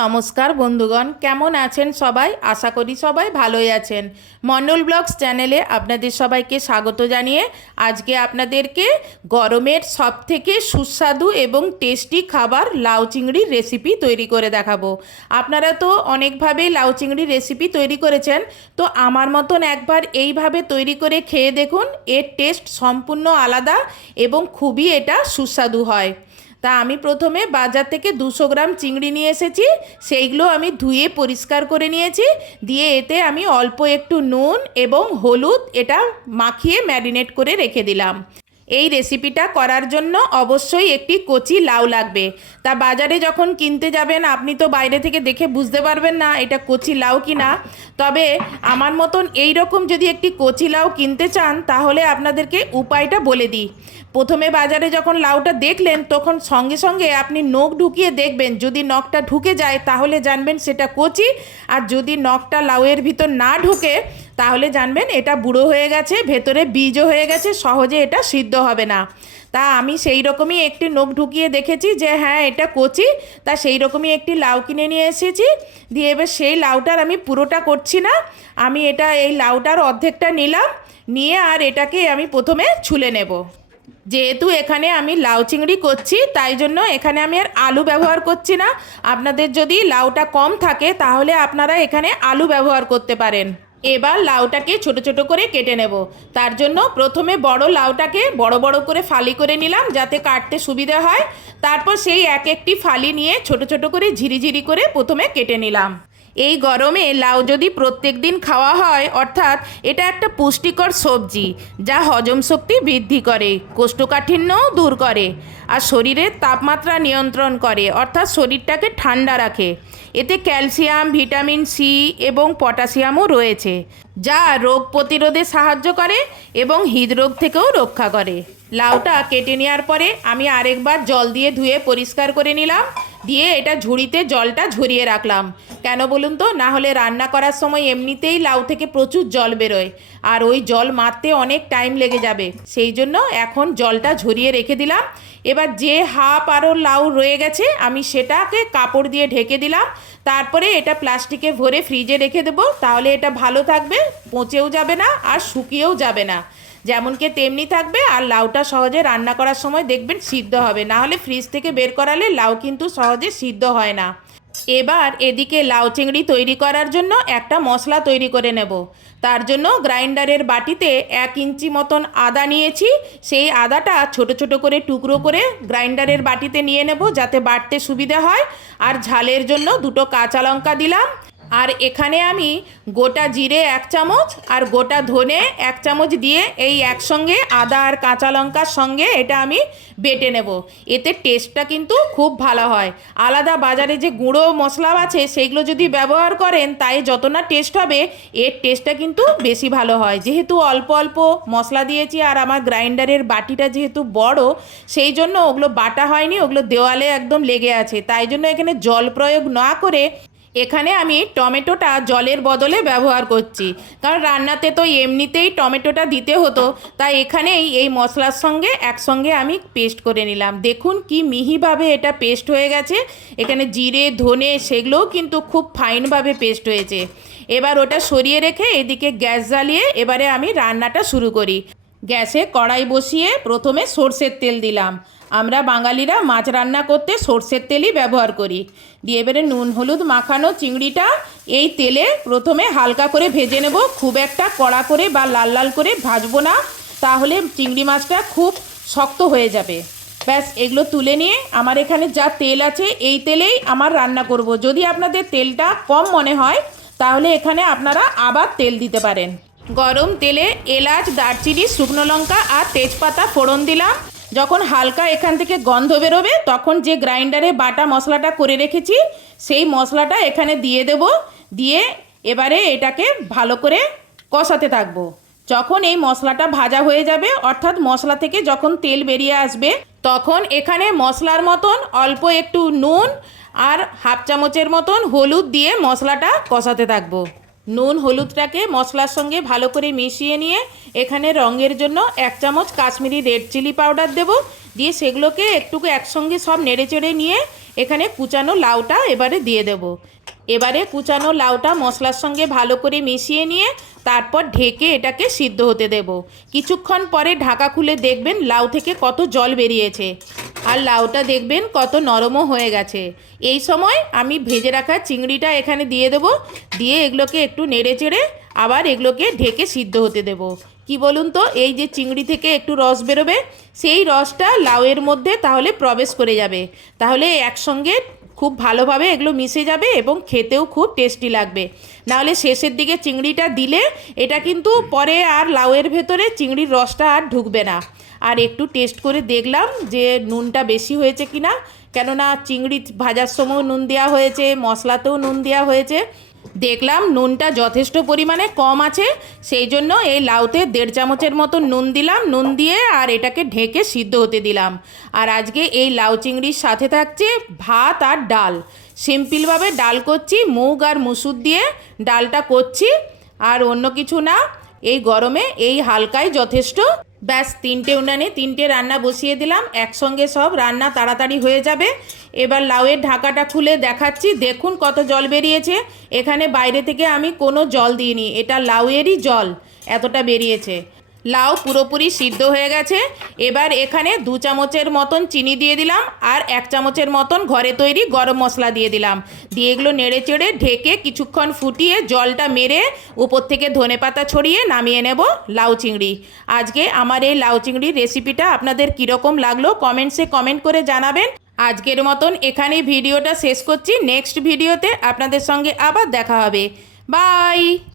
নমস্কার বন্ধুগণ, কেমন আছেন সবাই? আশা করি সবাই ভালোই আছেন। মন্ডল ব্লগস চ্যানেলে আপনাদের সবাইকে স্বাগত জানিয়ে আজকে আপনাদেরকে গরমের সবথেকে সুস্বাদু এবং টেস্টি খাবার লাউ চিংড়ির রেসিপি তৈরি করে দেখাবো। আপনারা তো অনেকভাবেই লাউ চিংড়ির রেসিপি তৈরি করেছেন, তো আমার মতন একবার এইভাবে তৈরি করে খেয়ে দেখুন, এর টেস্ট সম্পূর্ণ আলাদা এবং খুবই এটা সুস্বাদু হয়। তা আমি প্রথমে বাজার থেকে দুশো গ্রাম চিংড়ি নিয়ে এসেছি, সেইগুলো আমি ধুয়ে পরিষ্কার করে নিয়েছি, দিয়ে এতে আমি অল্প একটু নুন এবং হলুদ এটা মাখিয়ে ম্যারিনেট করে রেখে দিলাম। এই রেসিপিটা করার জন্য অবশ্যই একটি কচি লাউ লাগবে। তা বাজারে যখন কিনতে যাবেন, আপনি তো বাইরে থেকে দেখে বুঝতে পারবেন না এটা কচি লাউ কি না তবে আমার মতন এই রকম যদি একটি কচি লাউ কিনতে চান, তাহলে আপনাদেরকে উপায়টা বলে দিই। প্রথমে বাজারে যখন লাউটা দেখলেন, তখন সঙ্গে সঙ্গে আপনি নখ ঢুকিয়ে দেখবেন। যদি নখটা ঢুকে যায়, তাহলে জানবেন সেটা কচি। আর যদি নখটা লাউয়ের ভিতর না ঢুকে তাহলে জানবেন এটা বুড়ো হয়ে গেছে, ভেতরে বীজও হয়ে গেছে, সহজে এটা সিদ্ধ হবে না। তা আমি সেই রকমই একটি নখ ঢুকিয়ে দেখেছি যে হ্যাঁ এটা কচি। তা সেই রকমই একটি লাউ কিনে নিয়ে এসেছি। দিয়ে এবার সেই লাউটার আমি পুরোটা করছি না। আমি এটা এই লাউটার অর্ধেকটা নিলাম। নিয়ে আর এটাকে আমি প্রথমে ছুলে নেব। যেহেতু এখানে আমি লাউ চিংড়ি করছি, তাই জন্য এখানে আমি আর আলু ব্যবহার করছি না। আপনাদের যদি লাউটা কম থাকে, তাহলে আপনারা এখানে আলু ব্যবহার করতে পারেন। এবার লাউটাকে ছোট ছোট করে কেটে নেব। তার জন্য প্রথমে বড় লাউটাকে বড় বড় করে ফালি করে নিলাম যাতে কাটতে সুবিধা হয়। তারপর সেই এক একটি ফালি নিয়ে ছোট ছোট করে ঝিরিঝিরি করে প্রথমে কেটে নিলাম। এই গরমে লাউ যদি প্রত্যেক দিন খাওয়া হয়, অর্থাৎ এটা একটা পুষ্টিকর সবজি, যা হজম শক্তি বৃদ্ধি করে, কোষ্ঠকাঠিন্যও দূর করে, আর শরীরের তাপমাত্রা নিয়ন্ত্রণ করে, অর্থাৎ শরীরটাকে ঠান্ডা রাখে। এতে ক্যালসিয়াম, ভিটামিন সি এবং পটাশিয়ামও রয়েছে, যা রোগ প্রতিরোধে সাহায্য করে এবং হৃদরোগ থেকেও রক্ষা করে। লাউটা কেটে নেওয়ার পরে আমি আরেকবার জল দিয়ে ধুয়ে পরিষ্কার করে নিলাম। দিয়ে এটা ঝুড়িতে জলটা ঝরিয়ে রাখলাম। কেন বলুন তো? না হলে রান্না করার সময় এমনিতেই লাউ থেকে প্রচুর জল বেরোয়। আর ওই জল মারতে অনেক টাইম লেগে যাবে। সেই জন্য এখন জলটা ঝরিয়ে রেখে দিলাম। এবার যে হাফ আরও লাউ রয়ে গেছে, আমি সেটাকে কাপড় দিয়ে ঢেকে দিলাম। তারপরে এটা প্লাস্টিকে ভরে ফ্রিজে রেখে দেবো। তাহলে এটা ভালো থাকবে, পচেও যাবে না আর শুকিয়েও যাবে না। যেমনকে তেমনি থাকবে আর লাউটা সহজে রান্না করার সময় দেখবেন সিদ্ধ হবে। না হলে ফ্রিজ থেকে বের করালে লাউ কিন্তু সহজে সিদ্ধ হয় না। এবার এদিকে লাউ চিংড়ি তৈরি করার জন্য একটা মশলা তৈরি করে নেব। তার জন্য গ্রাইন্ডারের বাটিতে এক ইঞ্চি মতন আদা নিয়েছি। সেই আদাটা ছোট ছোট করে টুকরো করে গ্রাইন্ডারের বাটিতে নিয়ে নেব যাতে বাটতে সুবিধা হয়। আর ঝালের জন্য দুটো কাঁচা লঙ্কা দিলাম। আর এখানে আমি গোটা জিরে এক চামচ আর গোটা ধনে এক চামচ দিয়ে এই একসঙ্গে আদা আর কাঁচা লঙ্কার সঙ্গে এটা আমি বেটে নেব। এতে টেস্টটা কিন্তু খুব ভালো হয়। আলাদা বাজারে যে গুঁড়ো মশলা আছে সেইগুলো যদি ব্যবহার করেন, তাই যত না টেস্ট হবে, এর টেস্টটা কিন্তু বেশি ভালো হয়। যেহেতু অল্প অল্প মশলা দিয়েছি আর আমার গ্রাইন্ডারের বাটিটা যেহেতু বড়, সেই জন্য ওগুলো বাটা হয়নি, ওগুলো দেওয়ালে একদম লেগে আছে। তাই জন্য এখানে জল প্রয়োগ না করে এখানে আমি টমেটোটা জলের বদলে ব্যবহার করছি। কারণ রান্নাতে তো এমনিতেই টমেটোটা দিতে হতো, তাই এখানেই এই মশলার সঙ্গে একসঙ্গে আমি পেস্ট করে নিলাম। দেখুন কি মিহিভাবে এটা পেস্ট হয়ে গেছে। এখানে জিরে, ধনে সেগুলোও কিন্তু খুব ফাইনভাবে পেস্ট হয়েছে। এবার ওটা সরিয়ে রেখে এদিকে গ্যাস জ্বালিয়ে এবারে আমি রান্নাটা শুরু করি। গ্যাসে কড়াই বসিয়ে প্রথমে সর্ষের তেল দিলাম। আমরা বাঙালিরা মাছ রান্না করতে সর্ষের তেলই ব্যবহার করি। দিয়ে এবারে নুন, হলুদ মাখানো চিংড়িটা এই তেলে প্রথমে হালকা করে ভেজে নেব। খুব একটা কড়া করে বা লাল লাল করে ভাজবো না। তাহলে চিংড়ি মাছটা খুব শক্ত হয়ে যাবে। ব্যাস, এগুলো তুলে নিয়ে আমার এখানে যা তেল আছে এই তেলেই আমার রান্না করব। যদি আপনাদের তেলটা কম মনে হয়, তাহলে এখানে আপনারা আবার তেল দিতে পারেন। গরম তেলে এলাচ, দারচিনি, শুকনো লঙ্কা আর তেজপাতা ফোড়ন দিলাম। যখন হালকা এখান থেকে গন্ধ বেরোবে, তখন যে গ্রাইন্ডারে বাটা মশলাটা করে রেখেছি, সেই মশলাটা এখানে দিয়ে দেব। দিয়ে এবারে এটাকে ভালো করে কষাতে থাকব। যখন এই মশলাটা ভাজা হয়ে যাবে, অর্থাৎ মশলা থেকে যখন তেল বেরিয়ে আসবে, তখন এখানে মশলার মতন অল্প একটু নুন আর হাফ চামচের মতন হলুদ দিয়ে মশলাটা কষাতে থাকব। নুন হলুদটাকে মশলার সঙ্গে ভালো করে মিশিয়ে নিয়ে এখানে রঙের জন্য এক চামচ কাশ্মীরি রেড চিলি পাউডার দেব। দিয়ে সেগুলোকে একটুকু একসঙ্গে সব নেড়ে চেড়ে নিয়ে এখানে কুচানো লাউটা এবারে দিয়ে দেব। এবারে কুচানো লাউটা মশলার সঙ্গে ভালো করে মিশিয়ে নিয়ে তারপর ঢেকে এটাকে সিদ্ধ হতে দেব। কিছুক্ষণ পরে ঢাকা খুলে দেখবেন লাউ থেকে কত জল বেরিয়েছে। আর লাউটা দেখবেন কত নরমও হয়ে গেছে। এই সময় আমি ভেজে রাখা চিংড়িটা এখানে দিয়ে দেবো। দিয়ে এগুলোকে একটু নেড়ে চেড়ে আবার এগুলোকে ঢেকে সিদ্ধ হতে দেব। কি বলুন তো, এই যে চিংড়ি থেকে একটু রস বেরোবে, সেই রসটা লাউয়ের মধ্যে তাহলে প্রবেশ করে যাবে। তাহলে একসঙ্গে খুব ভালোভাবে এগুলো মিশে যাবে এবং খেতেও খুব টেস্টি লাগবে। নাহলে শেষের দিকে চিংড়িটা দিলে এটা কিন্তু পরে আর লাউয়ের ভেতরে চিংড়ির রসটা আর ঢুকবে না। আর একটু টেস্ট করে দেখলাম যে নুনটা বেশি হয়েছে কি না কেননা চিংড়ি ভাজার সময়ও নুন দেওয়া হয়েছে, মশলাতেও নুন দেওয়া হয়েছে। দেখলাম নুনটা যথেষ্ট পরিমাণে কম আছে, সেই জন্য এই লাউতে দেড় চামচের মতো নুন দিলাম, নুন দিয়ে আর এটাকে ঢেকে সিদ্ধ হতে দিলাম। আর আজকে এই লাউ চিংড়ির সাথে থাকছে ভাত আর ডাল। সিম্পলভাবে ডাল করছি, মুগ আর মুসুর দিয়ে ডালটা করছি। আর অন্য কিছু না, এই গরমে এই হালকাই যথেষ্ট। ব্যাস, তিনটে উনানে, তিনটে রান্না বসিয়ে দিলাম। একসঙ্গে সব রান্না তাড়াতাড়ি হয়ে যাবে। এবার লাউয়ের ঢাকাটা খুলে দেখাচ্ছি। দেখুন কত জল বেরিয়েছে। এখানে বাইরে থেকে আমি কোনো জল দিইনি। এটা লাউয়েরই জল। এতটা বেরিয়েছে। লাউ পুরোপুরি সিদ্ধ হয়ে গেছে। এবার এখানে দু চামচের মতন চিনি দিয়ে দিলাম আর এক চামচের মতন ঘরে তৈরি গরম মশলা দিয়ে দিলাম। দিয়ে এগুলো নেড়ে চেড়ে ঢেকে কিছুক্ষণ ফুটিয়ে জলটা মেরে উপর থেকে ধনে পাতা ছড়িয়ে নামিয়ে নেব লাউ চিংড়ি। আজকে আমার এই লাউ চিংড়ির রেসিপিটা আপনাদের কীরকম লাগল কমেন্টসে কমেন্ট করে জানাবেন। আজকের মতন এখানেই ভিডিওটা শেষ করছি। নেক্সট ভিডিওতে আপনাদের সঙ্গে আবার দেখা হবে। বাই!